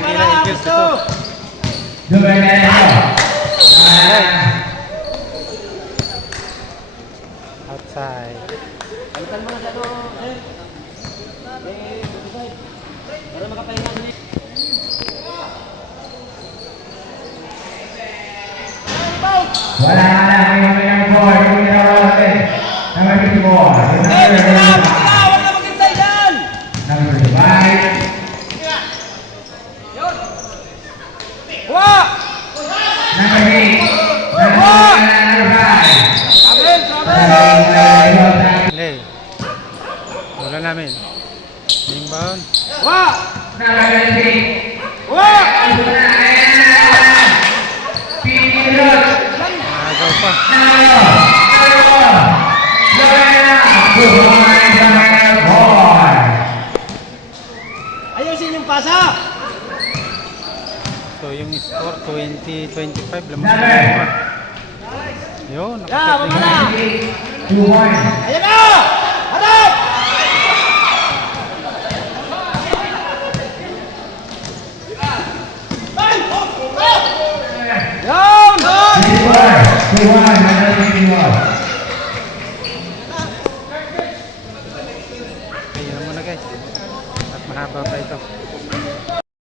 Agila Eagles ito. Outside. Palitan mo na siya to, sir. Para makapahinga ulit. Wala na yung mga board. Kung nilawalin. Number 54. Huwag na maghintay dyan! Number 5. Wah! Number 8. Number 5. Play. Wala namin. Inbound. Wah! Number 8. Wah! Agaw pa. Ayusin yung pasa! So yung score 20-25 lamang sa dalawa. Yun, Yeah, nakasat baba na! na. 2 points. Ayan na! Hanap! Yan! 2-1. Ayun na muna guys. At mahaba pa ito.